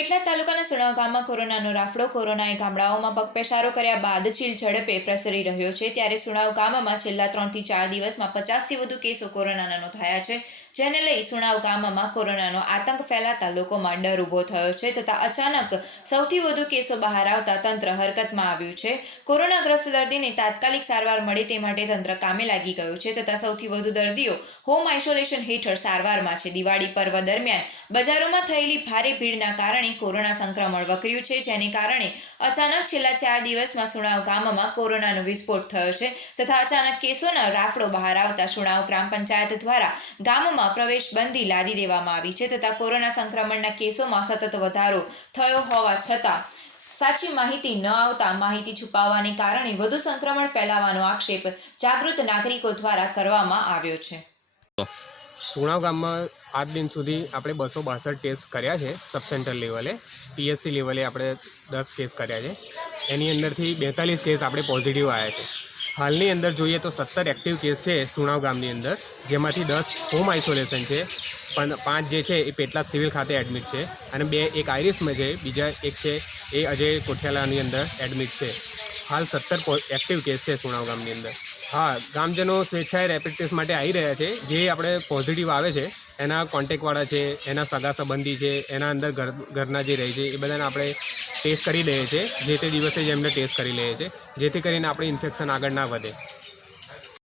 પેટલાદ તાલુકાના સુણાવ ગામમાં કોરોનાનો રાફડો, કોરોનાએ ગામડાઓમાં પગપેસારો કર્યા બાદ ચીલ ઝડપે પ્રસરી રહ્યો છે. ત્યારે સુણાવ ગામમાં છેલ્લા ત્રણથી ચાર દિવસમાં પચાસથી વધુ કેસો કોરોનાના નોંધાયા છે. જેને લઈ સુણાવ ગામમાં કોરોનાનો આતંક ફેલાતા લોકોમાં ડર ઊભો થયો છે તથા અચાનક સૌથી વધુ કેસો બહાર આવતા તંત્ર હરકતમાં આવ્યું છે. કોરોનાગ્રસ્ત દર્દીને તાત્કાલિક સારવાર મળે તે માટે તંત્ર કામે લાગી ગયું છે તથા સૌથી વધુ દર્દીઓ હોમ આઇસોલેશન હેઠળ સારવારમાં છે. દિવાળી પર્વ દરમિયાન બજારોમાં થયેલી ભારે ભીડના કારણે કોરોના સંક્રમણ વકર્યું છે, જેને કારણે અચાનક છેલ્લા ચાર દિવસમાં સુણાવ ગામમાં કોરોનાનો વિસ્ફોટ થયો છે તથા અચાનક કેસોના રાફડો બહાર આવતા સુણાવ ગ્રામ પંચાયત દ્વારા ગામમાં પ્રવેશ બંધી લાદી દેવામાં આવી છે તથા કોરોના સંક્રમણના કેસોમાં સતત વધારો થયો હોવા છતાં સાચી માહિતી ન આવતા માહિતી છુપાવવાને કારણે વધુ સંક્રમણ ફેલાવાનો આક્ષેપ જાગૃત નાગરિકો દ્વારા કરવામાં આવ્યો છે. સુણાવ ગામમાં આજ દિન સુધી આપણે બસો બાસઠ ટેસ્ટ કર્યા છે સબ સેન્ટર લેવલે પીએસસી લેવલે આપણે દસ કેસ કર્યા છે. એની અંદરથી બેતાલીસ કેસ આપણે પોઝિટિવ આવ્યા છે. હાલની અંદર જોઈએ તો સત્તર એક્ટિવ કેસ છે સુણાવ ગામની અંદર, જેમાંથી દસ હોમ આઇસોલેશન છે, પણ પાંચ જે છે એ પેટલાદ સિવિલ ખાતે એડમિટ છે અને બે એક આઇરિસમાં છે, બીજા એક છે એ અજય કોઠિયાલાની અંદર એડમિટ છે. હાલ સત્તર એક્ટિવ કેસ છે સુણાવ ગામની અંદર. હા, ગામજનો સ્વેચ્છાએ રેપિડ ટેસ્ટ માટે આવી રહ્યા છે. જે આપણે પોઝિટિવ આવે છે, એના કોન્ટેક્ટવાળા છે, એના સગા સંબંધી છે, એના અંદર ઘર, ઘરના જે રહે છે, એ બધાને આપણે ટેસ્ટ કરી દઈએ છીએ. જે તે દિવસે જ એમને ટેસ્ટ કરી લઈએ છીએ. જેથી કરીને આપણે ઇન્ફેક્શન આગળ ના વધે.